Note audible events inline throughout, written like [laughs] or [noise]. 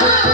Thank you.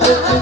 thank [laughs] you